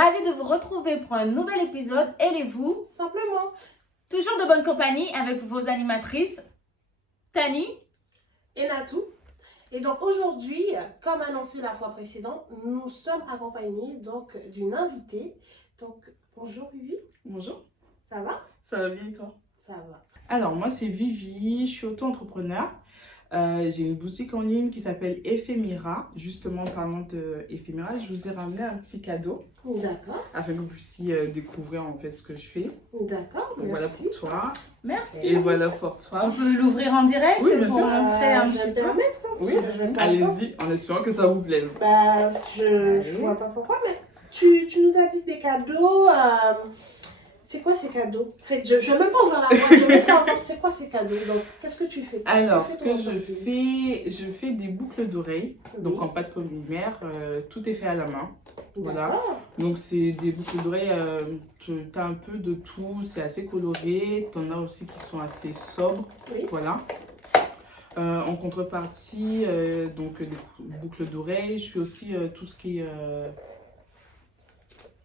ravie de vous retrouver pour un nouvel épisode. Aidez-vous simplement. Toujours de bonne compagnie avec vos animatrices, Tani et Natou. Et donc aujourd'hui, comme annoncé la fois précédente, nous sommes accompagnés donc d'une invitée. Donc bonjour Vivi. Bonjour. Ça va? Ça va bien et toi? Ça va. Alors moi c'est Vivi, je suis auto-entrepreneur. J'ai une boutique en ligne qui s'appelle Ephémera. Justement, en parlant de Ephémera, je vous ai ramené un petit cadeau. D'accord. Afin que vous puissiez découvrir en fait ce que je fais. D'accord, Donc, voilà merci. pour toi. Merci. Et voilà pour toi. On peut l'ouvrir en direct Oui, bien pour sûr. montrer un Je vais petit me peu. permettre. Hein, parce Oui, que je vais pas allez-y, en espérant que ça vous plaise. Bah, je vois pas pourquoi, mais tu nous as dit des cadeaux. C'est quoi ces cadeaux? En fait, je ne vais même pas ouvrir la boîte, je veux savoir c'est quoi ces cadeaux. Donc, qu'est-ce que tu fais? Alors, Qu'est-ce ce que que tu je fais des boucles d'oreilles, donc en pâte polymère, tout est fait à la main. Voilà. D'accord. Donc c'est des boucles d'oreilles, tu as un peu de tout, c'est assez coloré, tu en as aussi qui sont assez sobres, Oui. voilà. En contrepartie, donc des boucles d'oreilles, je fais aussi tout ce qui est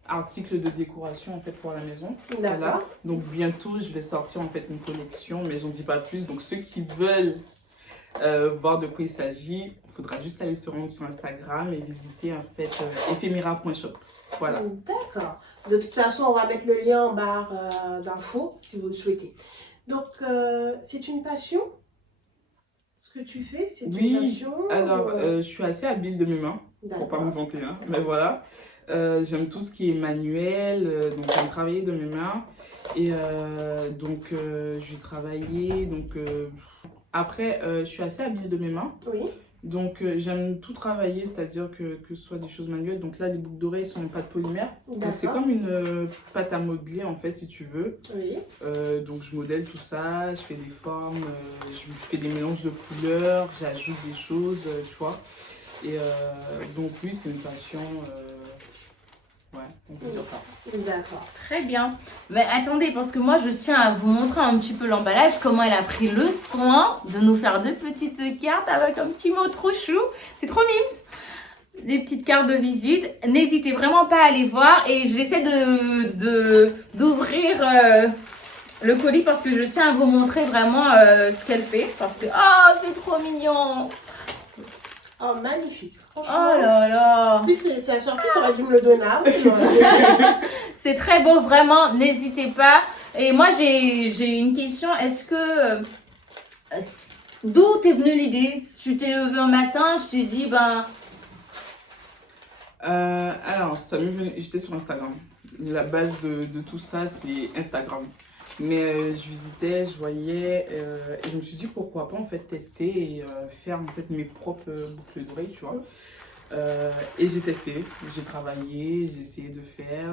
articles de décoration en fait pour la maison. D'accord. Voilà. Donc bientôt je vais sortir en fait une collection, mais j'en dis pas plus. Donc ceux qui veulent voir de quoi il s'agit, il faudra juste aller se rendre sur Instagram et visiter en fait ephemera.shop. Voilà. D'accord. De toute façon, on va mettre le lien en barre d'infos si vous le souhaitez. Donc, c'est une passion? Ce que tu fais, c'est une Oui, passion? alors je suis assez habile de mes mains, pour pas me D'accord. vanter, hein, mais voilà. J'aime tout ce qui est manuel, donc j'aime travailler de mes mains. Et donc je vais travailler, donc après je suis assez habile de mes mains. Oui. Donc j'aime tout travailler, c'est-à-dire que ce soit des choses manuelles. Donc là les boucles d'oreilles sont en pâte polymère. Donc c'est D'accord. comme une pâte à modeler en fait si tu veux. Oui. Donc je modèle tout ça, je fais des formes, je fais des mélanges de couleurs, j'ajoute des choses, tu vois. Et donc oui, c'est une passion, ouais, on peut dire ça. D'accord. Très bien. Mais attendez, parce que moi je tiens à vous montrer un petit peu l'emballage, comment elle a pris le soin de nous faire deux petites cartes avec un petit mot trop chou. C'est trop mimes. Des petites cartes de visite. N'hésitez vraiment pas à aller voir et j'essaie d'ouvrir le colis parce que je tiens à vous montrer vraiment ce qu'elle fait. Parce que, oh, c'est trop mignon. Oh, magnifique. Oh Franchement. là là. En plus, c'est la sortie, tu aurais dû me le donner avant. j'aurais- C'est très beau, vraiment, n'hésitez pas. Et moi, j'ai une question. Est-ce que... d'où t'es venue l'idée? Tu t'es levé un matin, je t'ai dit, ben... Alors, ça m'est venu, j'étais sur Instagram. La base de tout ça, c'est Instagram. Mais je visitais, je voyais, et je me suis dit pourquoi pas en fait tester et faire en fait mes propres boucles d'oreilles, tu vois. Et j'ai testé, j'ai travaillé, j'ai essayé de faire,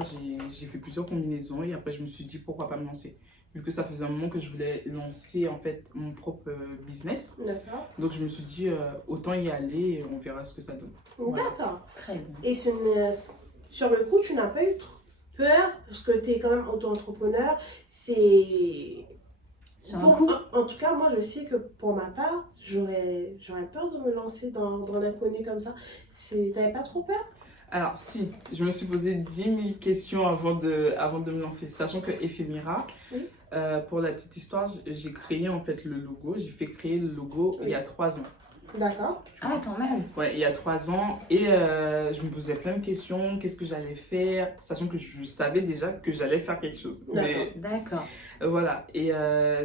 j'ai fait plusieurs combinaisons et après je me suis dit pourquoi pas me lancer. Vu que ça faisait un moment que je voulais lancer en fait mon propre business. D'accord. Donc je me suis dit autant y aller et on verra ce que ça donne. Voilà. D'accord. Très bien. Et sur le coup, tu n'as pas eu peur parce que tu es quand même auto-entrepreneur. C'est C'est un bon, coup. en tout cas, moi, je sais que pour ma part, j'aurais peur de me lancer dans l'inconnu comme ça. T'avais pas trop peur? Alors si, je me suis posé 10 000 questions avant de me lancer, sachant que Ephémera, Oui. pour la petite histoire, j'ai créé en fait le logo, j'ai fait créer le logo il y a 3 ans. D'accord. Ah, quand même. Ouais, il y a 3 ans et je me posais plein de questions, qu'est-ce que j'allais faire, sachant que je savais déjà que j'allais faire quelque chose. Mais D'accord. voilà, et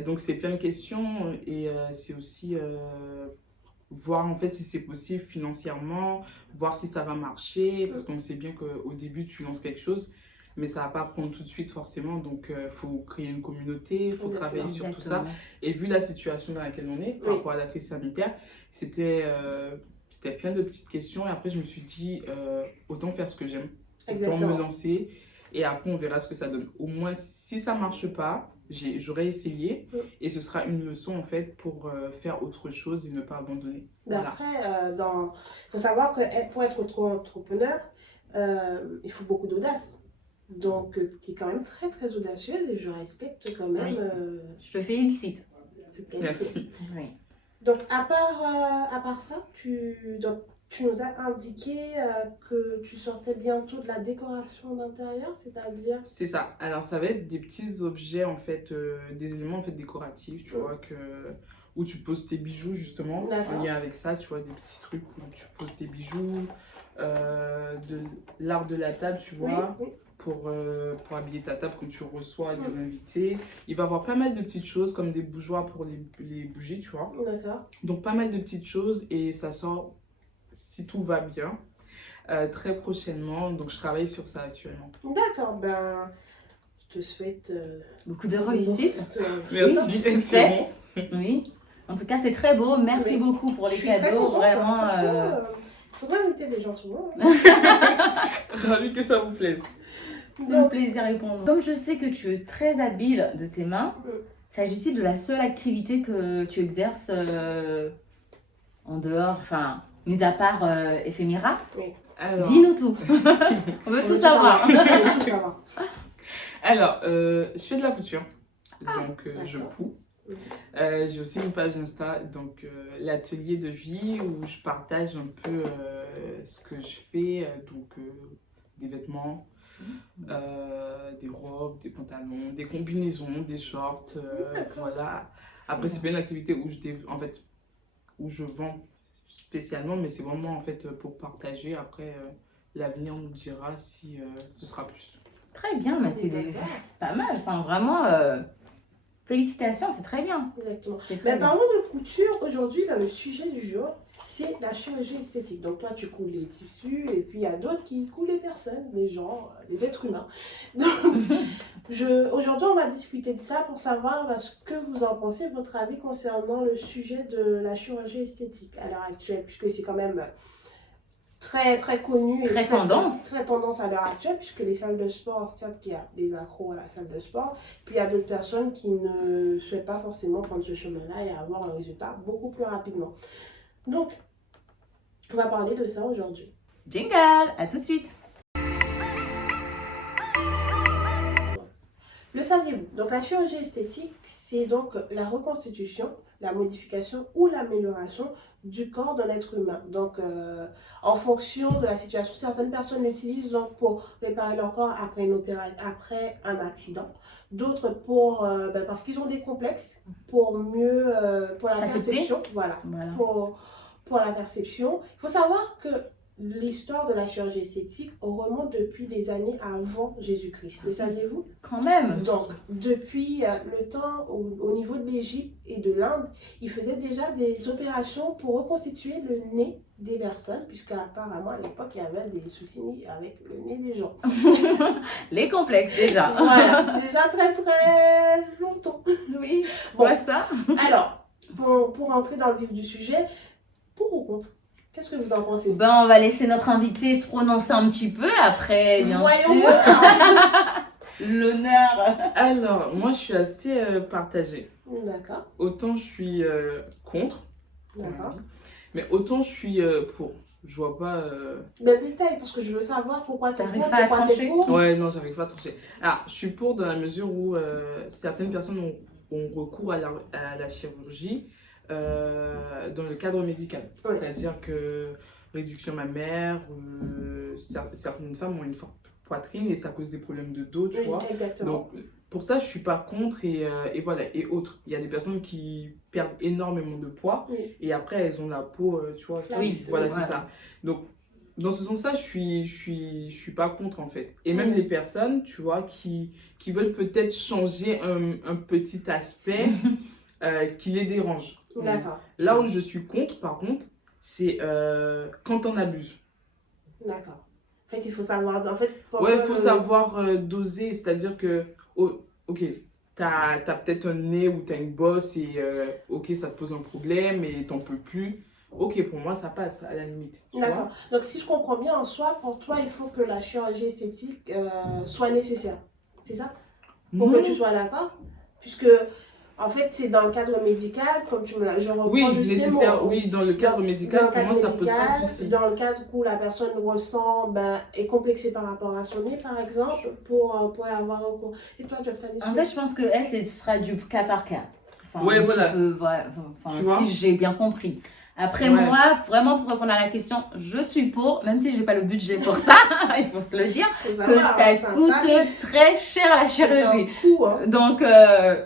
donc c'est plein de questions et c'est aussi voir en fait si c'est possible financièrement, voir si ça va marcher, parce qu'on sait bien qu'au début tu lances quelque chose, mais ça va pas prendre tout de suite forcément, donc faut créer une communauté, faut travailler sur tout ça. Et vu la situation dans laquelle on est, par rapport à la crise sanitaire, c'était plein de petites questions et après je me suis dit autant faire ce que j'aime, autant Exactement. me lancer et après on verra ce que ça donne. Au moins si ça marche pas, j'aurais essayé et ce sera une leçon en fait pour faire autre chose et ne pas abandonner. Mais Voilà. après, faut savoir que pour être auto-entrepreneur, il faut beaucoup d'audace. Donc, tu es quand même très, très audacieuse et je respecte quand même Je te félicite. cette qualité. Merci. Oui. Donc, à part ça, donc, tu nous as indiqué que tu sortais bientôt de la décoration d'intérieur, c'est-à-dire? C'est ça. Alors, ça va être des petits objets, en fait, des éléments en fait décoratifs, tu vois, où tu poses tes bijoux, justement, en lien avec ça, tu vois, des petits trucs où tu poses tes bijoux, de l'art de la table, tu vois, pour habiller ta table quand tu reçois des invités. Il va y avoir pas mal de petites choses, comme des bougeoirs pour les bougies, tu vois. D'accord. Donc, pas mal de petites choses, et ça sort, si tout va bien, très prochainement. Donc, je travaille sur ça actuellement. D'accord, ben, je te souhaite beaucoup de réussite. Merci, du c'est succès. Oui. En tout cas, c'est très beau. Merci beaucoup pour les cadeaux. Vraiment. Faudrait inviter des gens souvent. Ravi que ça vous plaise. C'est un plaisir à répondre. Comme je sais que tu es très habile de tes mains, s'agit-il de la seule activité que tu exerces en dehors, enfin, mis à part éphéméra? Oui. Dis-nous tout. On veut tout savoir. On veut tout savoir. Alors, je fais de la couture, donc je couds. J'ai aussi une page Insta, donc l'atelier de vie, où je partage un peu ce que je fais, donc des vêtements, des robes, des pantalons, des combinaisons, des shorts, voilà. Après, c'est pas une activité où je vends spécialement, mais c'est vraiment en fait pour partager. Après, l'avenir nous dira si ce sera plus. Très bien, mais c'est pas mal. Enfin, vraiment, félicitations, c'est très bien. Exactement. Mais parlons de couture. Aujourd'hui, le sujet du jour, c'est la chirurgie esthétique. Donc toi, tu couds les tissus, et puis il y a d'autres qui coulent les personnes, les gens, les êtres humains. Donc, aujourd'hui, on va discuter de ça pour savoir ce que vous en pensez, votre avis concernant le sujet de la chirurgie esthétique à l'heure actuelle, puisque c'est quand même très connu et très tendance à l'heure actuelle, puisque les salles de sport, certes qu'il y a des accros à la salle de sport, puis il y a d'autres personnes qui ne souhaitent pas forcément prendre ce chemin-là et avoir un résultat beaucoup plus rapidement. Donc, on va parler de ça aujourd'hui. Jingle, à tout de suite. Le saviez-vous? Donc la chirurgie esthétique, c'est donc la reconstitution, la modification ou l'amélioration du corps d'un être humain. Donc en fonction de la situation, certaines personnes l'utilisent donc pour réparer leur corps après un accident. D'autres parce qu'ils ont des complexes pour mieux, pour la perception. Voilà. Pour la perception. Il faut savoir que l'histoire de la chirurgie esthétique remonte depuis des années avant Jésus-Christ. Le saviez-vous? Quand même. Donc, depuis le temps au niveau de l'Égypte et de l'Inde, ils faisaient déjà des opérations pour reconstituer le nez des personnes, puisqu'apparemment à l'époque, il y avait des soucis avec le nez des gens. Les complexes déjà. Voilà, déjà très longtemps. Oui, bon, ça. Alors, pour entrer dans le vif du sujet, pour ou contre? Qu'est-ce que vous en pensez? Ben, on va laisser notre invité se prononcer un petit peu après, bien sûr. L'honneur. Alors, moi, je suis assez partagée. D'accord. Autant je suis contre, d'accord, mais autant je suis pour. Je vois pas... Mais détail, parce que je veux savoir pourquoi tu es contre, pourquoi tu es pour. Ouais, non, j'arrive pas à trancher. Alors, je suis pour dans la mesure où certaines personnes ont recours à la chirurgie dans le cadre médical. Oui. C'est-à-dire que réduction mammaire, certaines femmes ont une forte poitrine et ça cause des problèmes de dos, tu vois. Exactement. Donc, pour ça, je suis pas contre et voilà. Et autres, il y a des personnes qui perdent énormément de poids et après, elles ont la peau, tu vois. Voilà, c'est ça. Donc, dans ce sens-là, je suis pas contre, en fait. Et même les personnes, tu vois, qui veulent peut-être changer un petit aspect qui les dérange. D'accord. Là où je suis contre, par contre, c'est quand on abuse. D'accord. En fait, il faut savoir... il faut savoir doser. C'est-à-dire que, ok, t'as peut-être un nez ou t'as une bosse et ok, ça te pose un problème et t'en peux plus. Ok, pour moi, ça passe à la limite. D'accord. Donc, si je comprends bien, en soi, pour toi, il faut que la chirurgie esthétique soit nécessaire. C'est ça? Pour que tu sois d'accord? Puisque... En fait, c'est dans le cadre médical, comme tu me l'as... Oui, nécessaire, oui, dans le cadre médical, pour moi, ça pose pas de souci. Dans le cadre où la personne ressent, est complexée par rapport à son nez, par exemple, pour avoir recours. Et toi, Jeff, t'as des En fait, je pense que ce sera du cas par cas. Enfin, ouais, voilà. Si j'ai bien compris. Après, Ouais. moi, vraiment, pour répondre à la question, je suis pour, même si j'ai pas le budget pour ça, il faut se le dire, Faut que savoir, ça c'est un coûte tarif, très cher la c'est un chirurgie. coût, hein. Donc,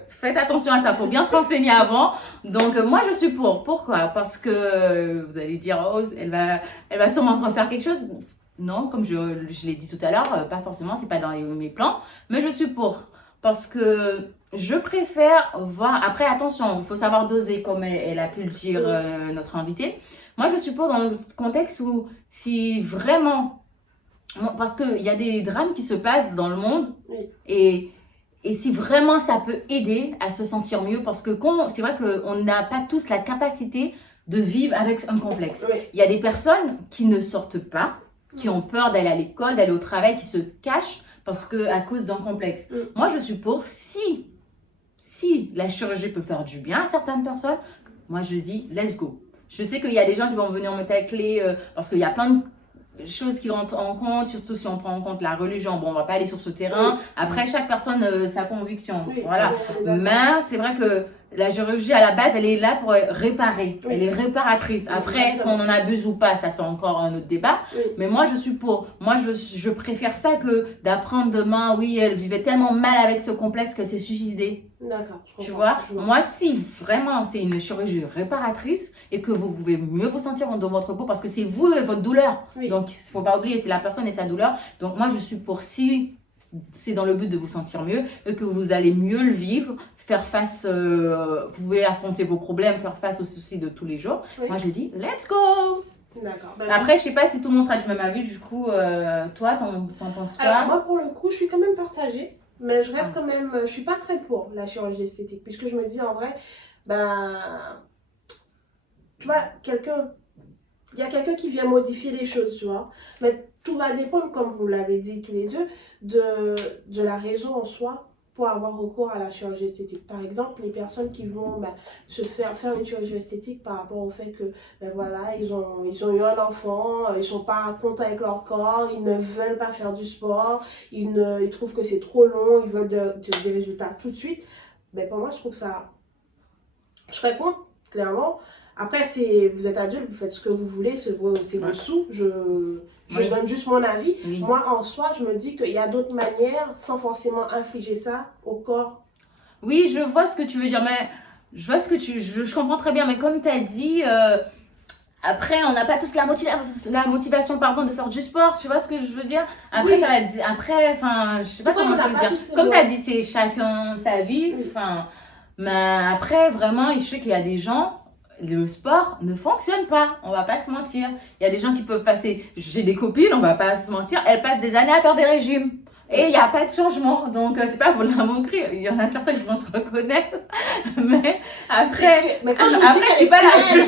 faites attention à ça, faut bien se renseigner avant. Donc, moi, je suis pour. Pourquoi? Parce que vous allez dire, oh, elle va sûrement refaire quelque chose. Non, comme je l'ai dit tout à l'heure, pas forcément, c'est pas dans mes plans, mais je suis pour. Parce que je préfère voir. Après, attention, il faut savoir doser, comme elle a pu le dire, notre invitée. Moi, je suis pour dans le contexte où, si vraiment. Parce qu'il y a des drames qui se passent dans le monde, Oui. et si vraiment ça peut aider à se sentir mieux, parce que c'est vrai qu'on n'a pas tous la capacité de vivre avec un complexe. Oui. Il y a des personnes qui ne sortent pas, qui ont peur d'aller à l'école, d'aller au travail, qui se cachent à cause d'un complexe. Moi, je suis pour, si la chirurgie peut faire du bien à certaines personnes, moi je dis let's go. Je sais qu'il y a des gens qui vont venir me tacler parce qu'il y a plein de choses qui rentrent en compte, surtout si on prend en compte la religion. Bon, on va pas aller sur ce terrain. Après, chaque personne, sa conviction. Oui, Voilà. Mais c'est vrai que la chirurgie, à la base, elle est là pour réparer. Oui. Elle est réparatrice. Après, qu'on en abuse ou pas, ça c'est encore un autre débat. Oui. Mais moi, je suis pour. Moi, je préfère ça que d'apprendre demain, oui, elle vivait tellement mal avec ce complexe que c'est suicidé. D'accord, je Tu comprends, vois, je vois. moi, si vraiment c'est une chirurgie réparatrice et que vous pouvez mieux vous sentir dans votre peau, parce que c'est vous et votre douleur. Oui. Donc, il ne faut pas oublier, c'est la personne et sa douleur. Donc, moi, je suis pour, si c'est dans le but de vous sentir mieux et que vous allez mieux le vivre, faire face, vous pouvez affronter vos problèmes, faire face aux soucis de tous les jours. Oui. Moi, je dis, let's go! D'accord. Après, je sais pas si tout le monde sera du même avis, du coup, toi, t'en penses quoi? Alors, moi, pour le coup, je suis quand même partagée, mais je reste quand même. Je suis pas très pour la chirurgie esthétique, puisque je me dis en vrai, ben. Tu vois, il y a quelqu'un qui vient modifier les choses, tu vois. Mais tout va dépendre, comme vous l'avez dit tous les deux, de la raison en soi pour avoir recours à la chirurgie esthétique. Par exemple, les personnes qui vont se faire une chirurgie esthétique par rapport au fait que, voilà, ils ont eu un enfant, ils sont pas contents avec leur corps, ils ne veulent pas faire du sport, ils trouvent que c'est trop long, ils veulent des résultats tout de suite. Ben, pour moi, je trouve ça... Je serais contre, clairement. Après, vous êtes adulte, vous faites ce que vous voulez, c'est vos sous. Je Oui. donne juste mon avis. Oui. Moi, en soi, je me dis qu'il y a d'autres manières, sans forcément infliger ça au corps. Oui, je vois ce que tu veux dire, mais je vois ce que je comprends très bien, mais comme tu as dit, après, on n'a pas tous la motivation pardon, de faire du sport, tu vois ce que je veux dire? Après, Oui. ça va être, après, enfin, je sais pas Tout comment comme on on peut n'a le pas dire. tous Comme tu les as dit, c'est chacun sa vie, Oui. enfin, mais après, vraiment, je sais qu'il y a des gens, le sport ne fonctionne pas, on va pas se mentir. Il y a des gens qui peuvent passer, j'ai des copines, on va pas se mentir, elles passent des années à faire des régimes. Et il n'y a pas de changement, donc c'est pas pour la moquerie. Il y en a certains qui vont se reconnaître, mais après, Mais quand je vous après, dis je suis pas là. elle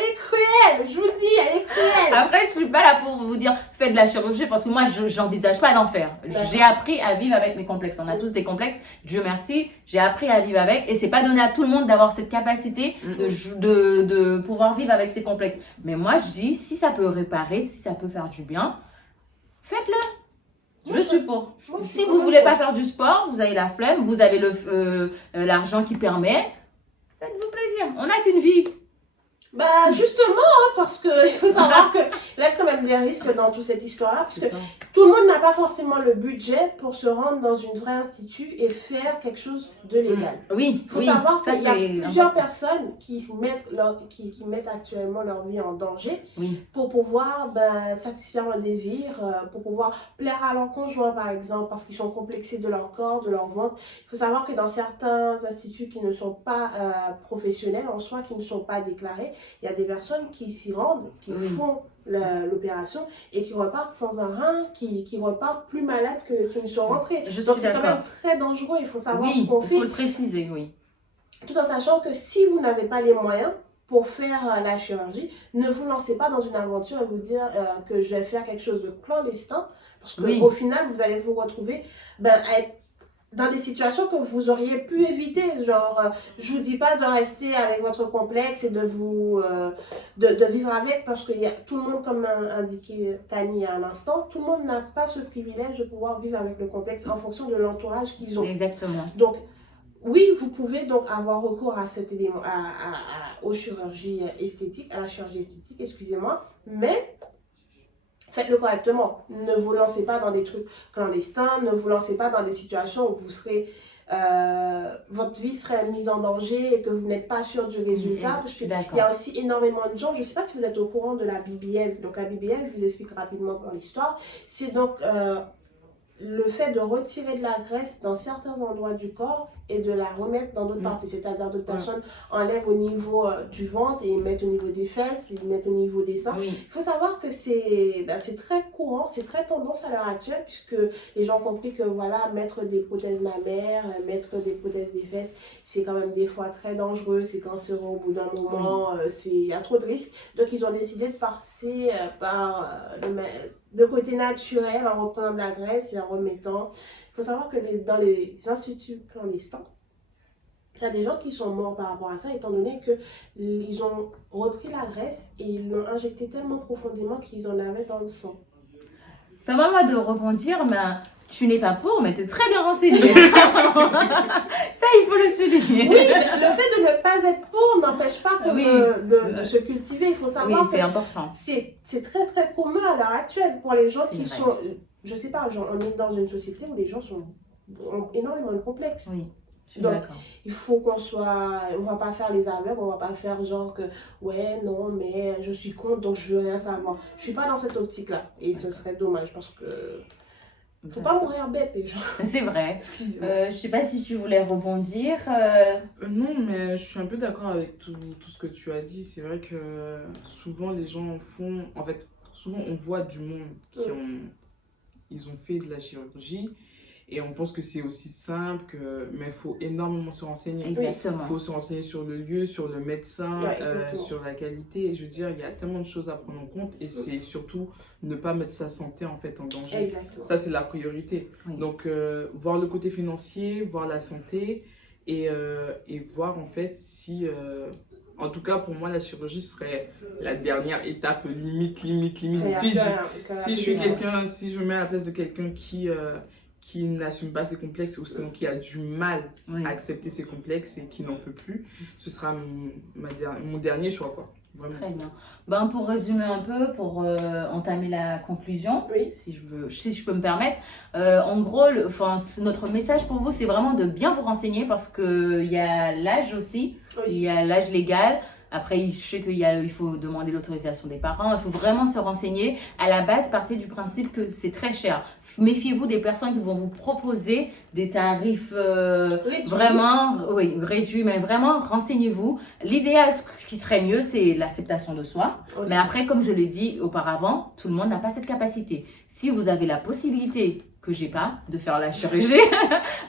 est cruelle, je vous dis, elle est cruelle. Après, je suis pas là pour vous dire faites de la chirurgie parce que moi, j'envisage pas d'en faire. D'accord. J'ai appris à vivre avec mes complexes. On a tous des complexes. Dieu merci, j'ai appris à vivre avec. Et c'est pas donné à tout le monde d'avoir cette capacité de pouvoir vivre avec ses complexes. Mais moi, je dis si ça peut réparer, si ça peut faire du bien, faites-le. Je suis pour. Si vous voulez pas faire du sport, vous avez la flemme, vous avez l'argent qui permet, faites-vous plaisir. On n'a qu'une vie. Bah justement, hein, parce qu'il faut savoir qu'il reste quand même des risques dans toute cette histoire-là, parce que tout le monde n'a pas forcément le budget pour se rendre dans une vraie institut et faire quelque chose de légal. Oui, Il faut savoir ça qu'il y a c'est plusieurs important. personnes qui mettent actuellement leur vie en danger Oui. pour pouvoir satisfaire leur désir, pour pouvoir plaire à leur conjoint par exemple, parce qu'ils sont complexés de leur corps, de leur ventre. Il faut savoir que dans certains instituts qui ne sont pas professionnels en soi, qui ne sont pas déclarés, il y a des personnes qui s'y rendent, qui font l'opération et qui repartent sans un rein, qui repartent plus malades qu'ils ne sont rentrés. Donc c'est quand même très dangereux, il faut savoir ce qu'on fait. Il faut le préciser, oui. Tout en sachant que si vous n'avez pas les moyens pour faire la chirurgie, ne vous lancez pas dans une aventure et vous dire que je vais faire quelque chose de clandestin, parce qu'au final, vous allez vous retrouver à être dans des situations que vous auriez pu éviter. Genre, je vous dis pas de rester avec votre complexe et de vivre avec, parce que tout le monde, comme indiqué Tani à l'instant, tout le monde n'a pas ce privilège de pouvoir vivre avec le complexe en fonction de l'entourage qu'ils ont. Exactement. Donc, oui, vous pouvez donc avoir recours à cet élément, aux chirurgies esthétiques, à la chirurgie esthétique, excusez-moi, mais faites-le correctement. Ne vous lancez pas dans des trucs clandestins, ne vous lancez pas dans des situations où vous serez, votre vie serait mise en danger et que vous n'êtes pas sûr du résultat. Parce qu'il y a aussi énormément de gens, je ne sais pas si vous êtes au courant de la BBL. Donc la BBL, je vous explique rapidement dans l'histoire, c'est donc le fait de retirer de la graisse dans certains endroits du corps et de la remettre dans d'autres parties. C'est-à-dire d'autres personnes enlèvent au niveau du ventre et ils mettent au niveau des fesses, ils mettent au niveau des seins. Il faut savoir que c'est très courant, c'est très tendance à l'heure actuelle puisque les gens ont compris que voilà, mettre des prothèses mammaires, mettre des prothèses des fesses, c'est quand même des fois très dangereux, c'est cancéreux au bout d'un moment, il y a trop de risques. Donc ils ont décidé de passer par le côté naturel en reprenant de la graisse et en remettant. Il faut savoir que dans les instituts clandestins, il y a des gens qui sont morts par rapport à ça, étant donné qu'ils ont repris la graisse et ils l'ont injectée tellement profondément qu'ils en avaient dans le sang. Permets-moi de rebondir, mais tu n'es pas pour, mais tu es très bien renseigné. Ça, il faut le souligner. Oui, le fait de ne pas être pour n'empêche pas de se cultiver. Il faut savoir c'est important. C'est très très commun à l'heure actuelle pour les gens qui sont... Je sais pas, genre, on est dans une société où les gens ont énormément de complexes. Oui. Donc, il faut qu'on soit, on va pas faire les aveugles, on va pas faire genre que, ouais, non, mais je suis contre, donc je veux rien savoir. Je suis pas dans cette optique-là, et ce serait dommage, parce que faut pas mourir bête, les gens. C'est vrai. Je sais pas si tu voulais rebondir. Non, mais je suis un peu d'accord avec tout ce que tu as dit. C'est vrai que souvent les gens font, en fait, souvent on voit du monde qui ils ont fait de la chirurgie. Et on pense que c'est aussi simple, mais il faut énormément se renseigner. Exactement. Il faut se renseigner sur le lieu, sur le médecin, sur la qualité. Et je veux dire, il y a tellement de choses à prendre en compte. Et c'est surtout ne pas mettre sa santé en fait en danger. Exactement. Ça, c'est la priorité. Donc, voir le côté financier, voir la santé et voir en fait si... en tout cas, pour moi, la chirurgie serait la dernière étape, limite. Si je suis quelqu'un, si je me mets à la place de quelqu'un qui n'assume pas ses complexes ou sinon qui a du mal à accepter ses complexes et qui n'en peut plus, ce sera mon dernier choix, quoi. Vraiment. Très bien. Ben, pour résumer un peu, pour entamer la conclusion, si je peux me permettre, en gros, notre message pour vous, c'est vraiment de bien vous renseigner parce qu'il y a l'âge aussi, il y a l'âge légal. Après, je sais qu'il faut demander l'autorisation des parents. Il faut vraiment se renseigner. À la base, partez du principe que c'est très cher. Méfiez-vous des personnes qui vont vous proposer des tarifs vraiment réduits. Mais vraiment, renseignez-vous. L'idéal, ce qui serait mieux, c'est l'acceptation de soi. Mais après, comme je l'ai dit auparavant, tout le monde n'a pas cette capacité. Si vous avez la possibilité que j'ai pas de faire la chirurgie,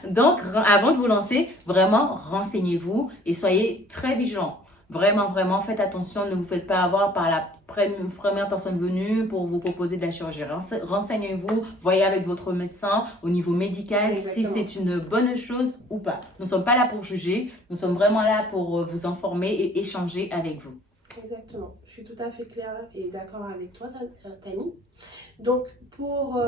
donc avant de vous lancer, vraiment, renseignez-vous et soyez très vigilants. Vraiment, vraiment, faites attention, ne vous faites pas avoir par la première personne venue pour vous proposer de la chirurgie. Renseignez-vous, voyez avec votre médecin au niveau médical si c'est une bonne chose ou pas. Nous ne sommes pas là pour juger, nous sommes vraiment là pour vous informer et échanger avec vous. Exactement, je suis tout à fait claire et d'accord avec toi, Tani. Donc, pour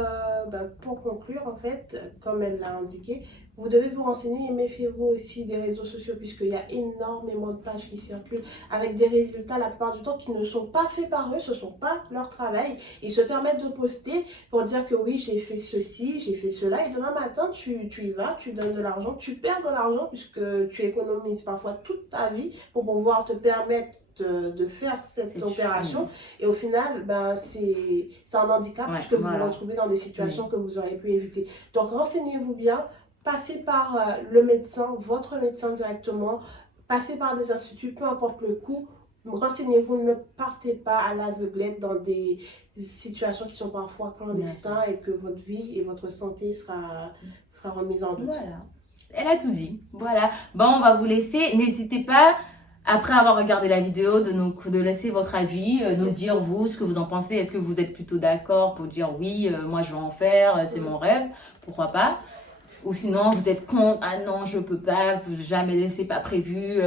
conclure, en fait, comme elle l'a indiqué, vous devez vous renseigner et méfiez-vous aussi des réseaux sociaux puisqu'il y a énormément de pages qui circulent avec des résultats la plupart du temps qui ne sont pas faits par eux, ce ne sont pas leur travail. Ils se permettent de poster pour dire que oui, j'ai fait ceci, j'ai fait cela et demain matin, tu y vas, tu donnes de l'argent, tu perds de l'argent puisque tu économises parfois toute ta vie pour pouvoir te permettre de faire cette opération et au final c'est un handicap puisque vous vous retrouvez dans des situations que vous auriez pu éviter. Donc renseignez-vous bien, passez par le médecin, votre médecin directement, passez par des instituts, peu importe le coût, renseignez-vous, ne partez pas à l'aveuglette dans des situations qui sont parfois clandestines et que votre vie et votre santé sera remise en doute. Voilà, elle a tout dit. Voilà, bon, on va vous laisser, n'hésitez pas. Après avoir regardé la vidéo, de laisser votre avis, nous dire vous ce que vous en pensez. Est-ce que vous êtes plutôt d'accord pour dire oui, moi je vais en faire, c'est mon rêve, pourquoi pas. Ou sinon vous êtes contre, ah non je peux pas, jamais, c'est pas prévu.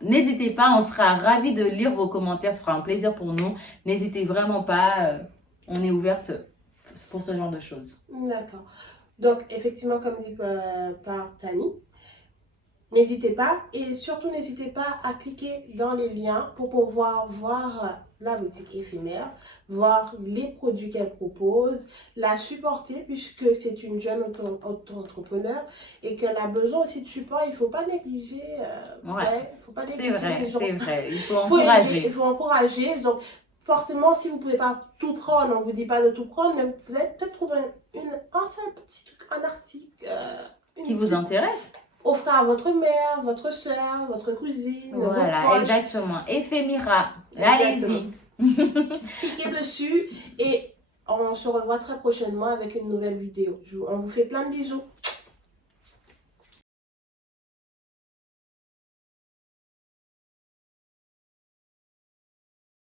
N'hésitez pas, on sera ravis de lire vos commentaires, ce sera un plaisir pour nous. N'hésitez vraiment pas, on est ouverte pour ce genre de choses. D'accord. Donc effectivement comme dit par Tani, N'hésitez pas et surtout n'hésitez pas à cliquer dans les liens pour pouvoir voir la boutique éphémère, voir les produits qu'elle propose, la supporter puisque c'est une jeune auto-entrepreneur et qu'elle a besoin aussi de support. Il ne faut pas négliger. Faut pas négliger les gens. C'est vrai. Il faut Faut aider, encourager. il faut encourager. Donc, forcément, si vous ne pouvez pas tout prendre, on ne vous dit pas de tout prendre, mais vous allez peut-être trouver un seul petit truc, un article Qui vous intéresse? offrez à votre mère, votre soeur, votre cousine, Voilà, vos proches. exactement. Éphéméra. Exactement. Allez-y. Cliquez dessus et on se revoit très prochainement avec une nouvelle vidéo. On vous fait plein de bisous.